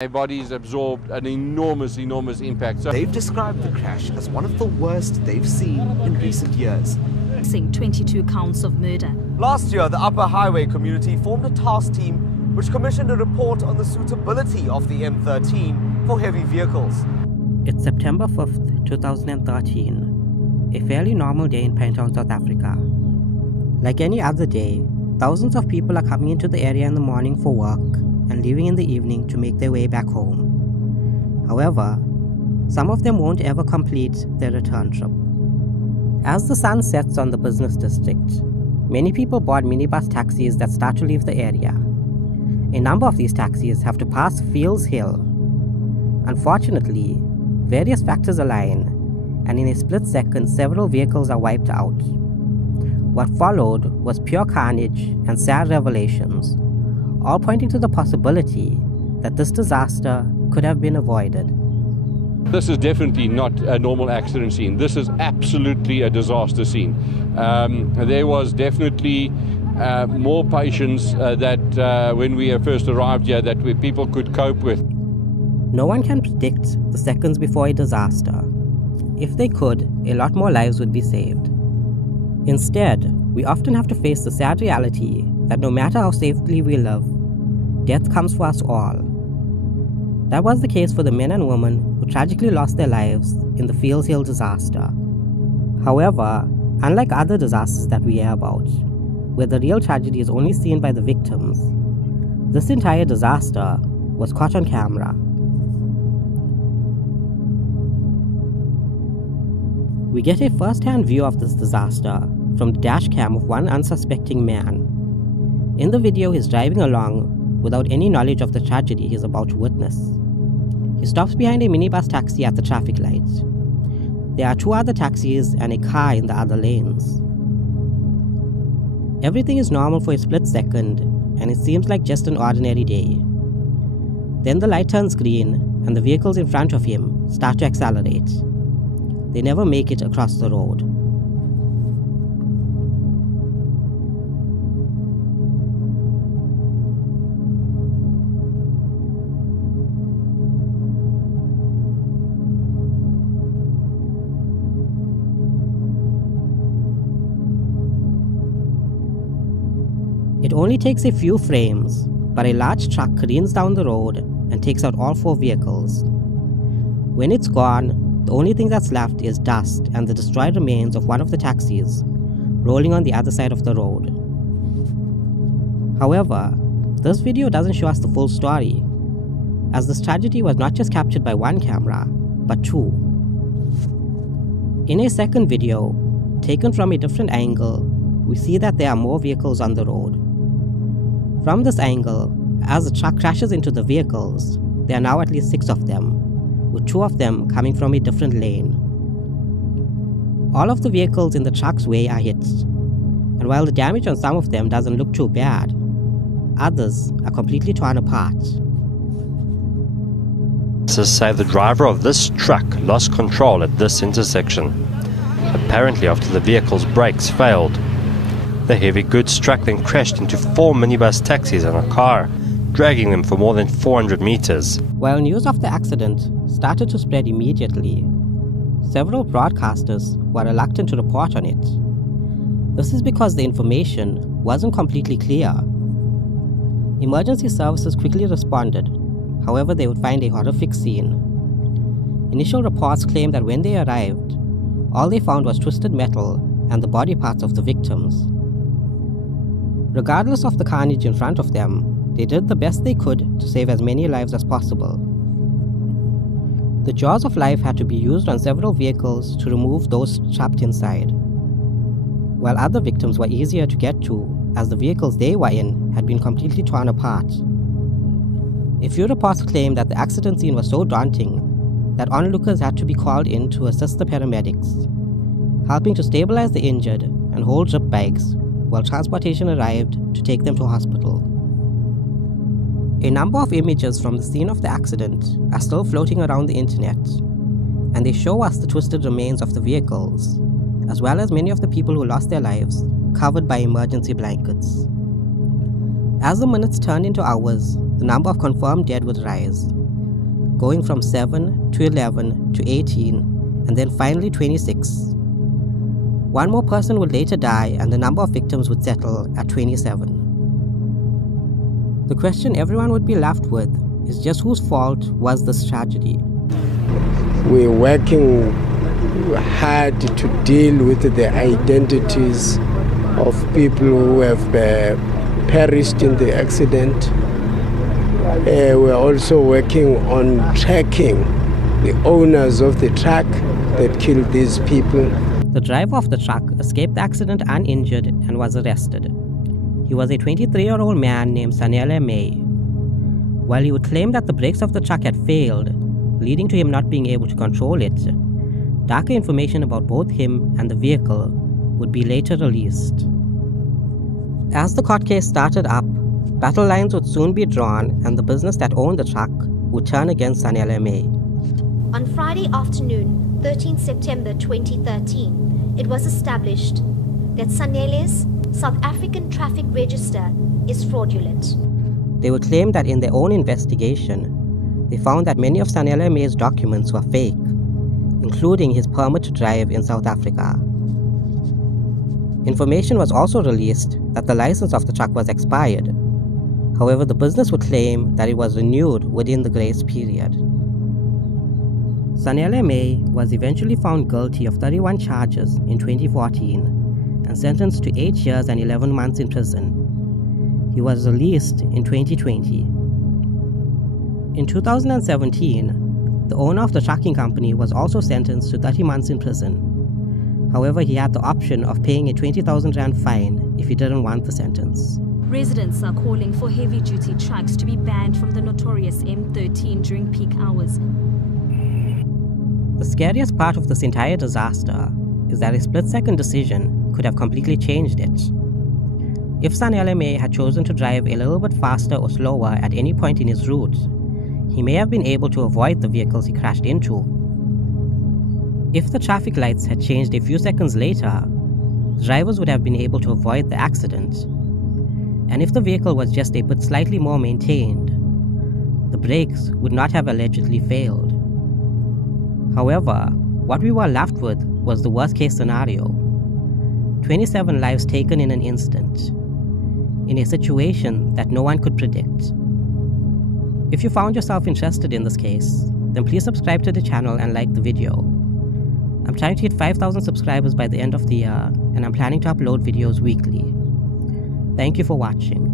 Their bodies absorbed an enormous impact. So they've described the crash as one of the worst they've seen in recent years. 22 counts of murder. Last year, the Upper Highway community formed a task team which commissioned a report on the suitability of the M13 for heavy vehicles. It's September 5th, 2013, a fairly normal day in Pinetown, South Africa. Like any other day, thousands of people are coming into the area in the morning for work and leaving in the evening to make their way back home. However, some of them won't ever complete their return trip. As the sun sets on the business district, many people board minibus taxis that start to leave the area. A number of these taxis have to pass Fields Hill. Unfortunately, various factors align, and in a split second, several vehicles are wiped out. What followed was pure carnage and sad revelations, all pointing to the possibility that this disaster could have been avoided. this is definitely not a normal accident scene. This is absolutely a disaster scene. There was definitely more patience that when we first arrived here that people could cope with. No one can predict the seconds before a disaster. If they could, a lot more lives would be saved. Instead, we often have to face the sad reality that no matter how safely we live, death comes for us all. That was the case for the men and women who tragically lost their lives in the Fields Hill disaster. However, unlike other disasters that we hear about, where the real tragedy is only seen by the victims, this entire disaster was caught on camera. We get a first-hand view of this disaster from the dash cam of one unsuspecting man. In the video, he's driving along without any knowledge of the tragedy he's about to witness. He stops behind a minibus taxi at the traffic light. There are two other taxis and a car in the other lanes. Everything is normal for a split second, and it seems like just an ordinary day. Then the light turns green, and the vehicles in front of him start to accelerate. They never make it across the road. It only takes a few frames, but a large truck careens down the road and takes out all four vehicles. When it's gone, the only thing that's left is dust and the destroyed remains of one of the taxis, rolling on the other side of the road. However, this video doesn't show us the full story, as this tragedy was not just captured by one camera, but two. In a second video, taken from a different angle, we see that there are more vehicles on the road. From this angle, as the truck crashes into the vehicles, there are now at least 6 of them, with 2 of them coming from a different lane. All of the vehicles in the truck's way are hit, and while the damage on some of them doesn't look too bad, others are completely torn apart. Witnesses say the driver of this truck lost control at this intersection, apparently after the vehicle's brakes failed. The heavy goods truck then crashed into 4 minibus taxis and a car, dragging them for more than 400 meters. While news of the accident started to spread immediately, several broadcasters were reluctant to report on it. This is because the information wasn't completely clear. Emergency services quickly responded, however they would find a horrific scene. Initial reports claimed that when they arrived, all they found was twisted metal and the body parts of the victims. Regardless of the carnage in front of them, they did the best they could to save as many lives as possible. The jaws of life had to be used on several vehicles to remove those trapped inside, while other victims were easier to get to as the vehicles they were in had been completely torn apart. A few reports claimed that the accident scene was so daunting that onlookers had to be called in to assist the paramedics, helping to stabilize the injured and hold drip bags while transportation arrived to take them to hospital. A number of images from the scene of the accident are still floating around the internet, and they show us the twisted remains of the vehicles, as well as many of the people who lost their lives covered by emergency blankets. As the minutes turned into hours, the number of confirmed dead would rise, going from 7 to 11 to 18, and then finally 26. One more person would later die, and the number of victims would settle at 27. The question everyone would be left with is just whose fault was this tragedy? We're working hard to deal with the identities of people who have perished in the accident. We're also working on tracking the owners of the truck that killed these people. The driver of the truck escaped the accident uninjured and was arrested. He was a 23-year-old man named Sanele May. While he would claim that the brakes of the truck had failed, leading to him not being able to control it, darker information about both him and the vehicle would be later released. As the court case started up, battle lines would soon be drawn, and the business that owned the truck would turn against Sanele May. On Friday afternoon, 13 September 2013, it was established that Sanele's South African traffic register is fraudulent. They would claim that in their own investigation, they found that many of Sanele May's documents were fake, including his permit to drive in South Africa. Information was also released that the license of the truck was expired. However, the business would claim that it was renewed within the grace period. Sanele May was eventually found guilty of 31 charges in 2014 and sentenced to 8 years and 11 months in prison. He was released in 2020. In 2017, the owner of the trucking company was also sentenced to 30 months in prison. However, he had the option of paying a 20,000 Rand fine if he didn't want the sentence. Residents are calling for heavy-duty trucks to be banned from the notorious M13 during peak hours. The scariest part of this entire disaster is that a split-second decision could have completely changed it. If Sanele May had chosen to drive a little bit faster or slower at any point in his route, he may have been able to avoid the vehicles he crashed into. If the traffic lights had changed a few seconds later, drivers would have been able to avoid the accident. And if the vehicle was just a bit slightly more maintained, the brakes would not have allegedly failed. However, what we were left with was the worst-case scenario. 27 lives taken in an instant, in a situation that no one could predict. If you found yourself interested in this case, then please subscribe to the channel and like the video. I'm trying to hit 5,000 subscribers by the end of the year, and I'm planning to upload videos weekly. Thank you for watching.